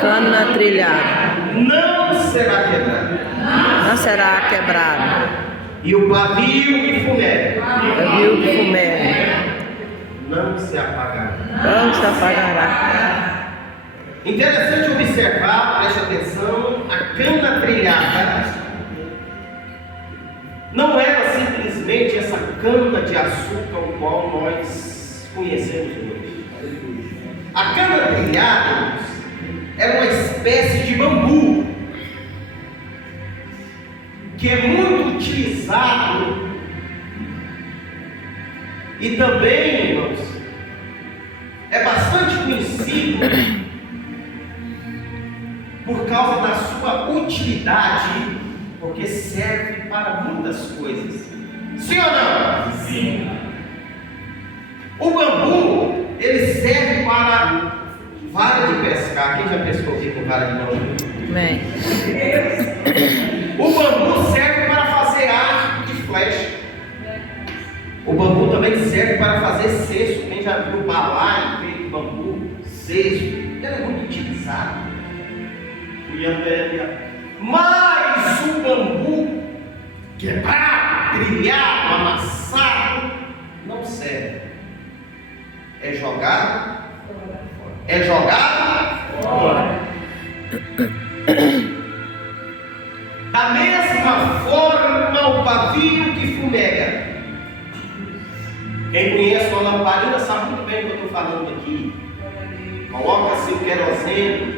cana trilhada não será quebrada. não será quebrada. E o pavio que fumega Pavio que fumega não se apagará. não se apagará. Interessante observar, preste atenção, a cana trilhada não era simplesmente essa cana de açúcar o qual nós conhecemos hoje. A cana trilhada era uma espécie de bambu que é muito utilizado e também, irmãos, é bastante conhecido por causa da sua utilidade, porque serve para muitas coisas. Sim ou não? Sim. O bambu, ele serve para vara de pescar. Quem já pescou aqui com vara de bambu? Amém. O bambu serve para fazer arco de flecha. O bambu também serve para fazer cesto. Quem já viu balaio feito de bambu, cesto, ele é muito utilizado. Mas o bambu quebrado, trilhado, amassado, não serve. É jogado fora. Da mesma forma, o pavio que fumega. Quem conhece uma lamparina sabe muito bem o que eu estou falando aqui. Coloca-se o querosene,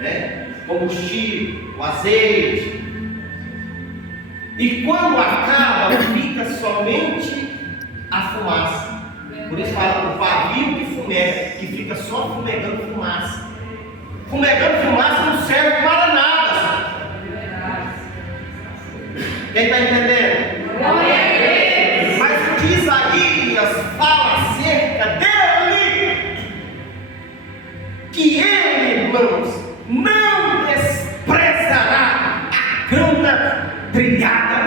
né? Combustível, o azeite, e quando acaba, fica somente a fumaça. Por isso fala o pavio que fumega, que fica só fumegando fumaça. Fumegando fumaça não serve para nada. Quem está entendendo? Mas o que Isaías fala acerca dele, que ele, irmãos, não desprezará a cana trilhada,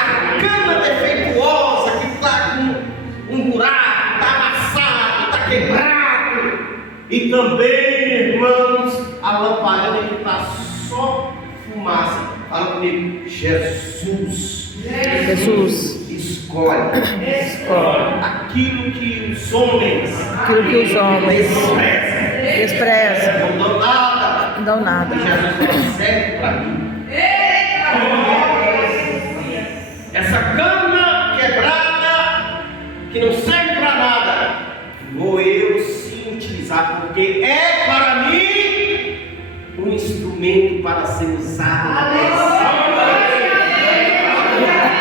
a cana defeituosa que está com um buraco, está amassado, está quebrado, e também, irmãos, a lamparina que está só fumaça. Fala comigo, Jesus escolhe aquilo que os homens desprezam, não dão nada. Jesus serve para mim. Essa cana quebrada que não serve para nada, vou eu sim utilizar, porque é para mim um instrumento para ser usado.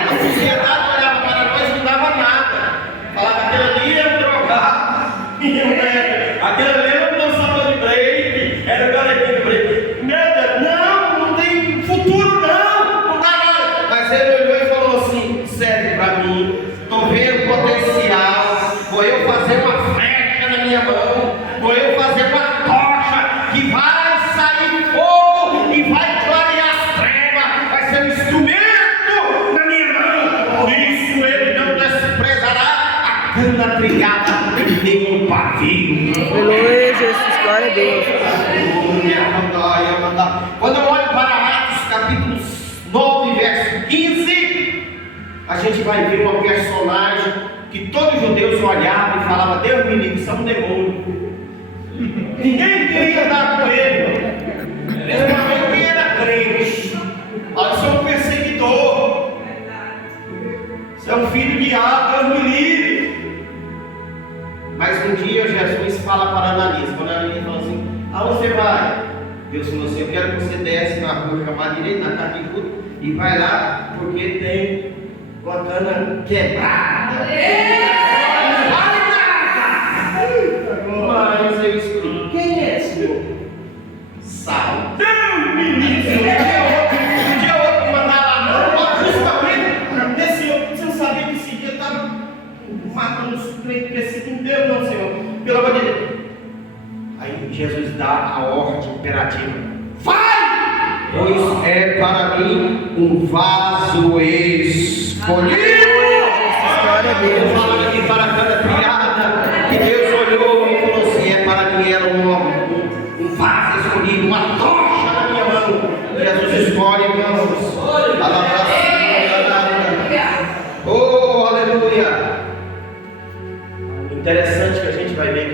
A sociedade olhava para nós e não dava nada. Falava, aquele ali é um drogado, aquele ali é um dançador de break, era o galeguinho de break. Meu Deus, não tem futuro, não dá nada. Mas ele olhou e falou assim: serve para mim, estou vendo potencial, vou eu fazer uma flecha na minha mão, vou eu fazer uma tocha que vai sair fogo e vai clarear as trevas, vai ser um instrumento na minha mão. Por isso ele não desprezará a cana trilhada nem o pavio. Aleluia, Jesus, glória a Deus. Quando eu olho para Atos capítulo 9, verso 15, a gente vai ver uma personagem que todos os judeus olhavam e falavam: Deus me livre, isso é um demônio. Ninguém queria andar com ele, principalmente quem era crente. Olha, isso é um perseguidor, isso é um filho de diabo, Deus me livre. Mas um dia Jesus fala para Ananias, quando Ananias fala assim: aonde você vai? Deus falou assim: eu quero que você desce na rua chamada direita, na casa de Judas, e vai lá, porque tem uma cana quebrada. Vai nada! Mas eu escolhi: quem é, Senhor? Saulo. Deus me livre! Um dia outro mandar lá, não, justamente desse outro, você não sabia que esse dia estava matando os crentes perseguindo Deus, não, Senhor, pelo amor de Deus. Aí Jesus dá a ordem imperativa: vai! Pois é para mim um vaso escolhido. Glória a Deus. Eu falo aqui para a cana trilhada, que Deus olhou e falou assim: é para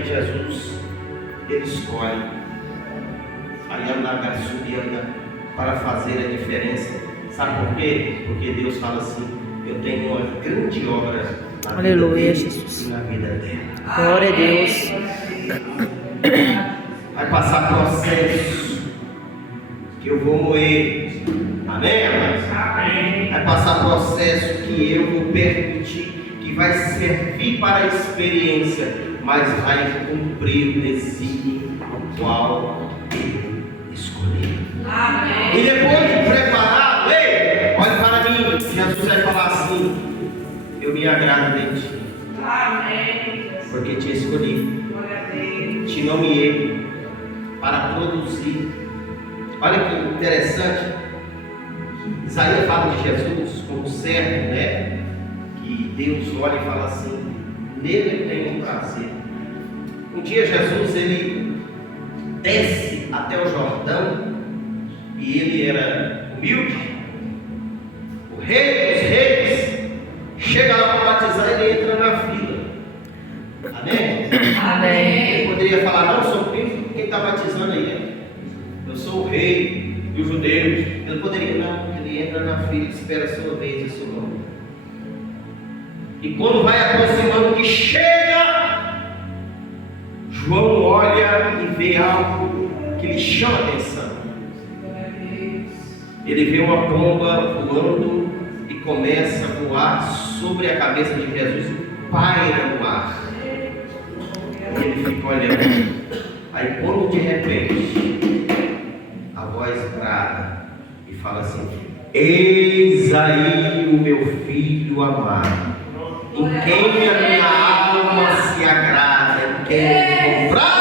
que Jesus, ele escolhe aí andar para fazer a diferença. Sabe por quê? Porque Deus fala assim: eu tenho uma grande obra na Aleluia, vida Jesus. e na vida dela. Glória a Deus. Vai passar processo que eu vou moer. Amém, amados? Vai passar processo que eu vou permitir, que vai servir para a experiência, mas vai cumprir o desígnio o qual eu escolhi. E depois de preparado, ei, olhe para mim, Jesus vai falar assim: eu me agrado de ti, porque te escolhi, te nomeei para produzir. Olha que interessante, Isaías fala de Jesus como servo, né? Que Deus olha e fala assim: nele eu tenho prazer. Um dia Jesus, ele desce até o Jordão, e ele era humilde, o rei dos reis, chega lá para batizar, ele entra na fila. Amém? Amém. Ele poderia falar: não, sou filho, quem está batizando aí? Eu sou o rei dos judeus. Ele poderia, não, ele entra na fila, espera a sua vez e seu nome. E quando vai aproximando que chega, João olha e vê algo que lhe chama a atenção. Ele vê uma pomba voando e começa a voar sobre a cabeça de Jesus e paira no ar. E ele fica olhando. Aí quando de repente a voz brada e fala assim: eis aí o meu filho amado, em quem a minha alma se agrada, em quem eu comprar.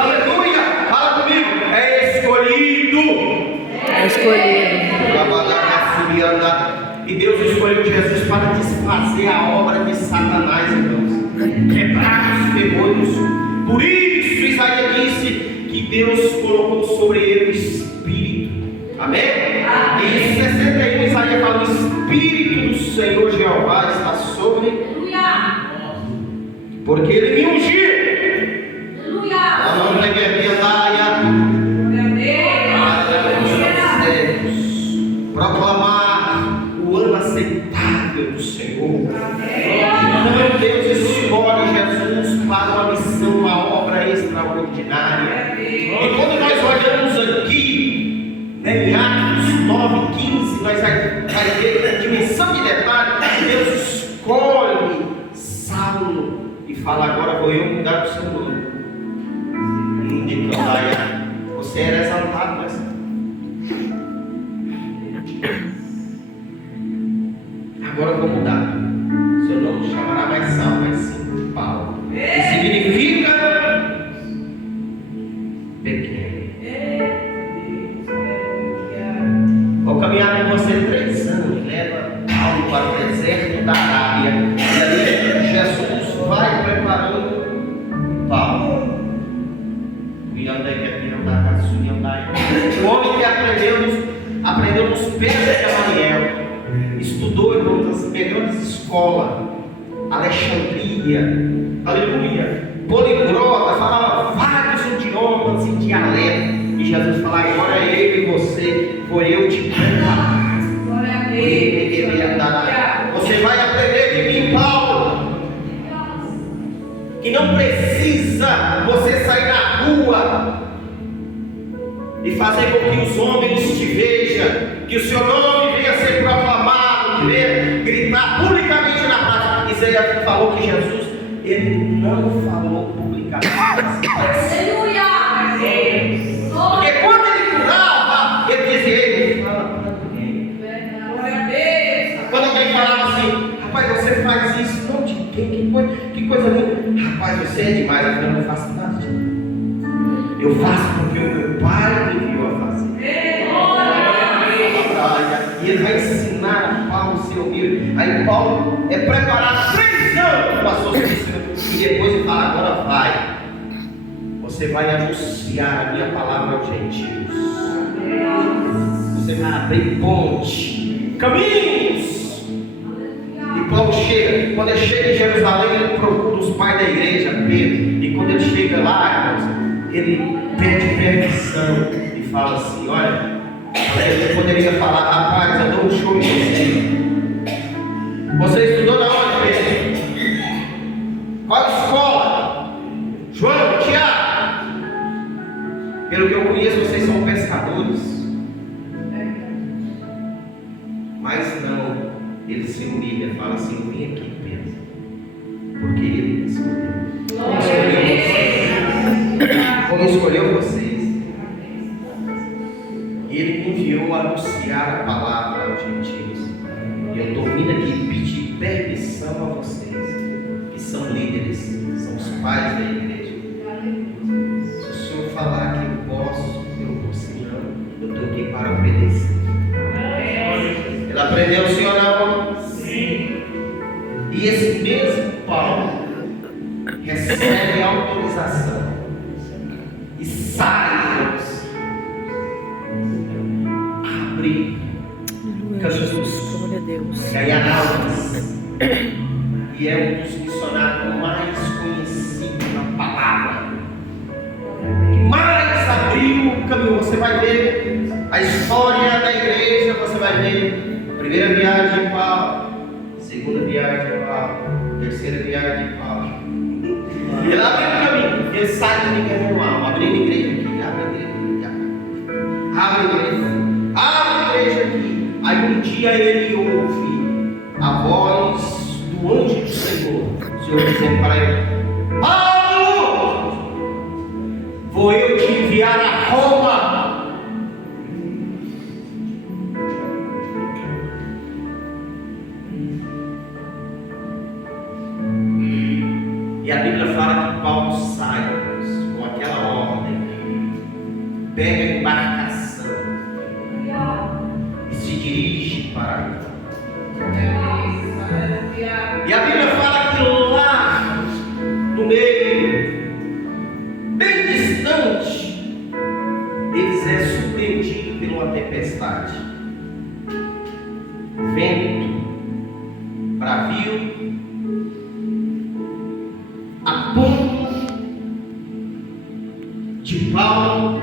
Aleluia! Fala comigo: é escolhido. É escolhido. E Deus escolheu Jesus para desfazer a obra de Satanás, irmãos, quebrar os ferrolhos. Por isso Isaías disse que Deus colocou sobre ele o Espírito. Amém? E em 61 Isaías fala: o Espírito do Senhor Jeová está sobre mim, porque ele me ungiu. A não peguei proclamar o ano aceitável do Senhor. Então Deus escolhe Jesus para uma missão, uma obra extraordinária. E quando nós olhamos aqui, em Atos 9:15, nós vamos ver a dimensão de detalhe. Deus escolhe Saulo e fala: agora vou eu mudar o seu nome. Você era exaltado nessa. Agora eu vou mudar. Seu nome não chamará mais Saulo, mas sim Paulo. Que significa pequeno. Vou caminhar com você 3 anos. Leva Paulo para o deserto da Arábia. E ali Jesus vai preparando Paulo. O homem que aprendeu nos pés de Gamaliel, estudou em outras melhores escolas, Alexandria, aleluia, poliglota, falava vários idiomas e dialetos. E Jesus fala: agora eu e você, foi eu te preparar. Você vai aprender de mim, Paulo, que não precisa você sair na rua e fazer com que os homens te vejam, que o seu nome venha a ser proclamado, que venha gritar publicamente na praça. Isaías falou que Jesus, ele não falou publicamente. Aleluia! Porque quando ele curava, ele dizia: ele fala para ninguém. Quando alguém falava assim: rapaz, você faz isso, não de quem? Que coisa linda. Rapaz, você é demais. Eu não faço nada de mim. Eu faço porque o meu pai me enviou a fazer. E ele vai ensinar a Paulo a ser humilde. Aí Paulo é preparado 3 anos para a sua missão. E depois ele fala: agora vai. Você vai anunciar a minha palavra aos gentios. Você vai abrir ponte, caminhos. E Paulo chega. Quando ele chega em Jerusalém, ele procura os pais da igreja, Pedro. E quando ele chega lá, ele pede permissão e fala assim: olha, ele poderia falar, rapaz, eu dou um show em você. Você estudou na onde, Pedro? Qual escola? João, Tiago? Pelo que eu conheço, vocês são pescadores. Mas não, ele se humilha e fala assim: vem aqui, Pedro, porque ele me escolheu. Como escolheu vocês. Ele me enviou a anunciar a palavra aos gentios. E eu estou vindo aqui pedir permissão a vocês, que são líderes, são os pais da igreja. Se o Senhor falar que eu posso, eu vou, senão eu estou aqui para obedecer. Ele aprendeu o Senhor não? Sim. E esse mesmo Paulo recebe a autorização e sai, Deus, abre caminhos, Glória a Deus. ganhar almas, e é um dos missionários mais conhecidos na palavra, que mais abriu o caminho. Você vai ver a história da igreja, você vai ver a primeira viagem de Paulo, a segunda viagem de Paulo, a terceira viagem de Paulo. Ele abre o caminho, ele sai de ninguém normal, abrindo igreja aqui, abre igreja aqui. Aí um dia ele ouve a voz do anjo do Senhor, o Senhor dizendo para ele: Paulo, vou eu te enviar a Roma. E a Bíblia fala que Paulo sai com aquela ordem, pega a embarcação e se dirige para Roma. E a Bíblia fala que lá no meio, bem distante, eles é surpreendido por uma tempestade, vento bravio, a ponto de Paulo,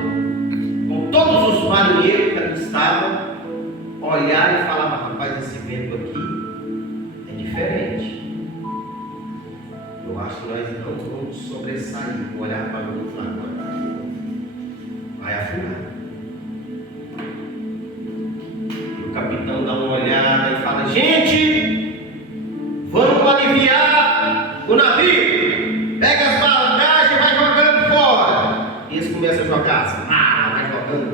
com todos os marinheiros que ali estavam, olhar e falar: rapaz, esse vento aqui é diferente. Eu acho que nós não vamos sobressair. Vou olhar para o outro lado agora, vai afundar. E o capitão dá uma olhada e fala: gente, vamos aliviar o navio. Pega as bagagens e vai jogando fora. E eles começam a jogar assim, vai jogando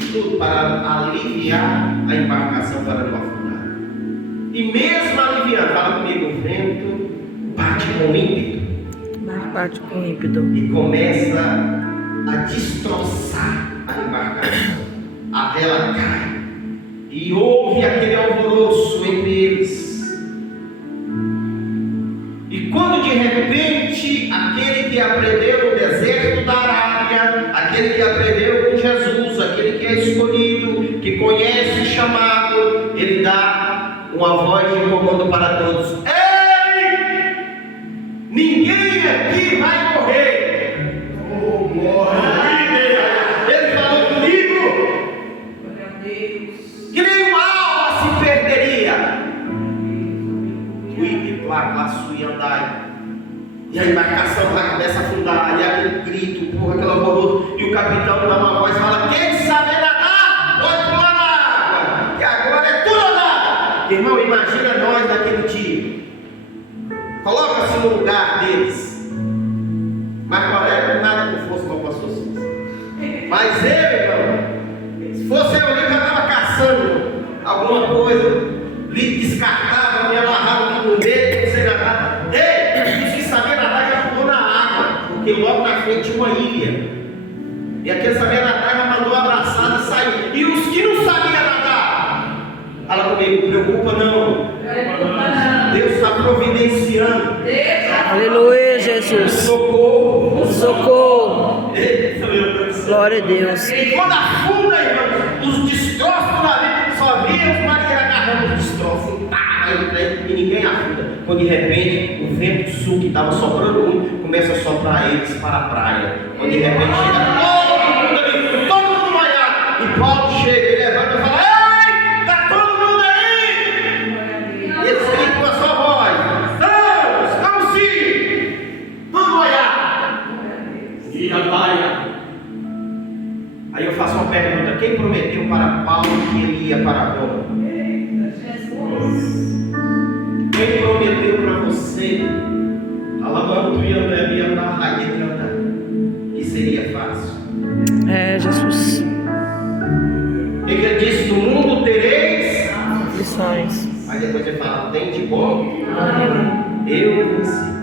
tudo para aliviar a embarcação para não afundar. E mesmo aliviando, fala comigo, o vento bate com ímpeto. Bate com ímpeto. E começa a destroçar a embarcação. A vela cai. E houve aquele alvoroço entre eles. E quando de repente aquele que aprendeu no deserto da Arábia, aquele que aprendeu com Jesus, aquele que é escolhido, que conhece o chamado, ele dá uma voz de comando para todos: ei! Ninguém aqui vai morrer! Oh, glória! Ele falou comigo que nenhuma alma se perderia. E andai. E a embarcação lá começa a afundar, e aquele grito, porra, aquele alvoroço, e o capitão dá uma voz e fala: quem sabe nadar, pode pular na água, que agora é tudo ou nada. Irmão, imagina nós naquele dia, coloca-se no lugar deles. Mas qual é? Nada com força com o pastor Souza. Mas eu, irmão, se fosse eu ali, já estava caçando alguma coisa, lhe descartava, me amarrava no meio, não sei nadar. Ei, os que sabiam nadar já pulou na água, porque logo na frente tinha uma ilha. E aquele que sabia nadar já mandou abraçado e saiu. E os que não sabiam nadar, fala comigo, não preocupa não. Deus está providenciando. Aleluia, Jesus. Socorro. Socorro. Glória a Deus. E quando afunda, irmão, os destroços do navio, só via os marinheiros agarrando os destroços. e ninguém ajuda. Quando de repente o vento sul que estava soprando muito começa a soprar eles para a praia. Quando de repente chega todo mundo ali, todo mundo molhado. E Paulo chega e levanta e fala: ei, está todo mundo aí? E eles gritam com a sua voz: estamos sim, tudo molhado. E a praia. Aí eu faço uma pergunta: quem prometeu para Paulo que ele ia para Roma? Quem prometeu para você que seria fácil? É, Jesus. Ele disse: no mundo tereis Lições. Aí depois ele fala: tem de bom? Ânimo. Eu venci.